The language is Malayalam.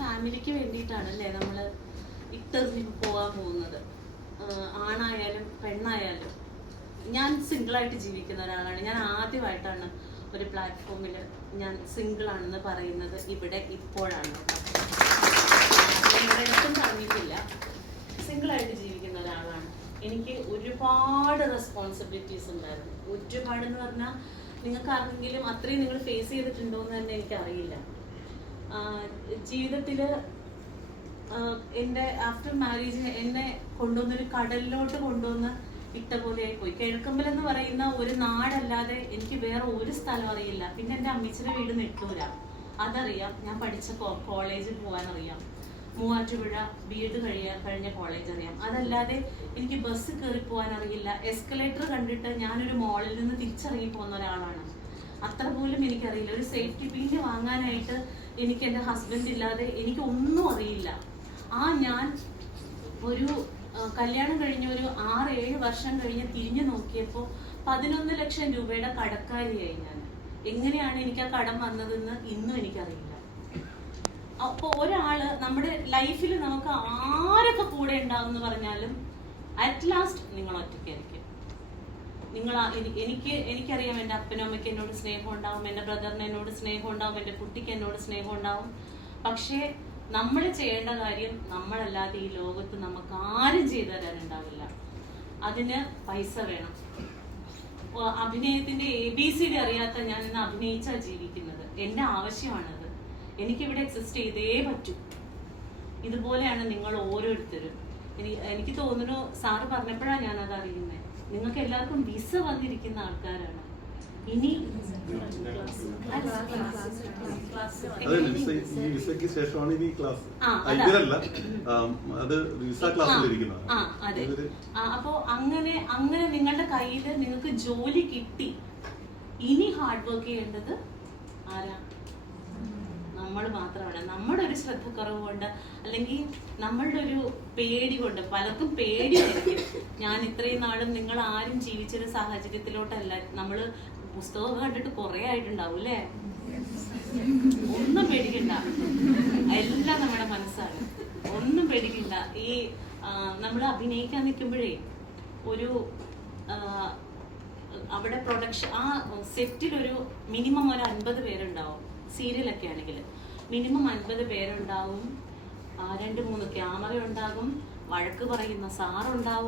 ഫാമിലിക്ക് വേണ്ടിയിട്ടാണല്ലേ നമ്മൾ ഇട്ടെറിഞ്ഞ് പോകാൻ പോകുന്നത്. ആണായാലും പെണ്ണായാലും. ഞാൻ സിംഗിളായിട്ട് ജീവിക്കുന്ന ഒരാളാണ്. ഞാൻ ആദ്യമായിട്ടാണ് ഒരു പ്ലാറ്റ്ഫോമിൽ ഞാൻ സിംഗിളാണെന്ന് പറയുന്നത് ഇവിടെ ഇപ്പോഴാണ്. എവിടെയും പറഞ്ഞിട്ടില്ല. സിംഗിളായിട്ട് ജീവിക്കുന്ന ഒരാളാണ്. എനിക്ക് ഒരുപാട് റെസ്പോൺസിബിലിറ്റീസ് ഉണ്ടായിരുന്നു. ഒരുപാടെന്ന് പറഞ്ഞാൽ നിങ്ങൾക്ക് ആർക്കെങ്കിലും അത്രയും നിങ്ങൾ ഫേസ് ചെയ്തിട്ടുണ്ടോ എന്ന് തന്നെ എനിക്കറിയില്ല. ജീവിതത്തിൽ എൻ്റെ ആഫ്റ്റർ മാരേജ് എന്നെ കൊണ്ടുവന്നൊരു കടലിലോട്ട് കൊണ്ടുവന്ന് ഇട്ട പോലെയായി പോയി. കിഴക്കമ്പൽ എന്ന് പറയുന്ന ഒരു നാടല്ലാതെ എനിക്ക് വേറെ ഒരു സ്ഥലം അറിയില്ല. പിന്നെ എൻ്റെ അമ്മച്ചിയുടെ വീട് നെട്ടൂര, അതറിയാം. ഞാൻ പഠിച്ച കോളേജിൽ പോകാനറിയാം. മൂവാറ്റുപുഴ BEd കഴിഞ്ഞ കോളേജ് അറിയാം. അതല്ലാതെ എനിക്ക് ബസ് കയറി പോകാൻ അറിയില്ല. എസ്കലേറ്റർ കണ്ടിട്ട് ഞാനൊരു മോളിൽ നിന്ന് തിരിച്ചിറങ്ങി പോകുന്ന ഒരാളാണ്. അത്ര പോലും എനിക്കറിയില്ല. ഒരു സേഫ്റ്റി പിന്ന് വാങ്ങാനായിട്ട് എനിക്ക് എൻ്റെ ഹസ്ബൻഡ് ഇല്ലാതെ എനിക്ക് ഒന്നും അറിയില്ല. ഞാൻ ഒരു കല്യാണം കഴിഞ്ഞ ഒരു 6-7 വർഷം കഴിഞ്ഞ് തിരിഞ്ഞു നോക്കിയപ്പോൾ 11 ലക്ഷം രൂപയുടെ കടക്കാരിയായി ഞാൻ. എങ്ങനെയാണ് എനിക്ക് ആ കടം വന്നതെന്ന് ഇന്നും എനിക്കറിയില്ല. അപ്പോൾ ഒരാള് നമ്മുടെ ലൈഫിൽ നമുക്ക് ആരൊക്കെ കൂടെ ഉണ്ടാവും എന്ന് പറഞ്ഞാലും അറ്റ് ലാസ്റ്റ് നിങ്ങൾ ഒറ്റയ്ക്കായിരിക്കും. എനിക്കറിയാം എൻ്റെ അപ്പനും അമ്മയ്ക്ക് എന്നോട് സ്നേഹം ഉണ്ടാവും, എൻ്റെ ബ്രദറിന് എന്നോട് സ്നേഹം ഉണ്ടാവും, എൻ്റെ കുട്ടിക്ക് എന്നോട് സ്നേഹം ഉണ്ടാവും. പക്ഷേ നമ്മൾ ചെയ്യേണ്ട കാര്യം നമ്മളല്ലാതെ ഈ ലോകത്ത് നമുക്ക് ആരും ചെയ്തു തരാനുണ്ടാവില്ല. അതിന് പൈസ വേണം. അഭിനയത്തിന്റെ ABCD അറിയാത്ത ഞാൻ ഇന്ന് അഭിനയിച്ചാ ജീവിക്കുന്നത്. എൻ്റെ ആവശ്യമാണത്. എനിക്കിവിടെ എക്സിസ്റ്റ് ചെയ്തേ പറ്റൂ. ഇതുപോലെയാണ് നിങ്ങൾ ഓരോരുത്തരും. എനിക്ക് തോന്നുന്നു സാറ് പറഞ്ഞപ്പോഴാണ് ഞാനത് അറിയുന്നത്. നിങ്ങൾക്ക് എല്ലാവർക്കും വിസ വന്നിരിക്കുന്ന ആൾക്കാരാണ്. ഇനി അപ്പോ അങ്ങനെ നിങ്ങളുടെ കയ്യില് നിങ്ങൾക്ക് ജോലി കിട്ടി. ഇനി ഹാർഡ് വർക്ക് ചെയ്യേണ്ടത് ആരാ? നമ്മൾ മാത്രമാണ്. നമ്മുടെ ഒരു ശ്രദ്ധക്കുറവ് കൊണ്ട് അല്ലെങ്കിൽ നമ്മളുടെ ഒരു പേടി കൊണ്ട്, പലർക്കും പേടിയായിരിക്കും. ഞാൻ ഇത്രയും നാളും നിങ്ങൾ ആരും ജീവിച്ചൊരു സാഹചര്യത്തിലോട്ടല്ല. നമ്മള് പുസ്തകമൊക്കെ കണ്ടിട്ട് കുറെ ആയിട്ടുണ്ടാവും അല്ലേ? ഒന്നും പേടിക്കണ്ട, എല്ലാം നമ്മുടെ മനസ്സാണ്. ഒന്നും പേടിക്കണ്ട. ഈ നമ്മൾ അഭിനയിക്കാൻ നിൽക്കുമ്പോഴേ ഒരു അവിടെ പ്രൊഡക്ഷൻ സെറ്റിൽ ഒരു മിനിമം ഒരു 50 പേരുണ്ടാവും. സീരിയലൊക്കെ ആണെങ്കിൽ മിനിമം 50 പേരുണ്ടാവും. 2-3 ക്യാമറ ഉണ്ടാകും. വഴക്ക് പറയുന്ന സാറുണ്ടാവും.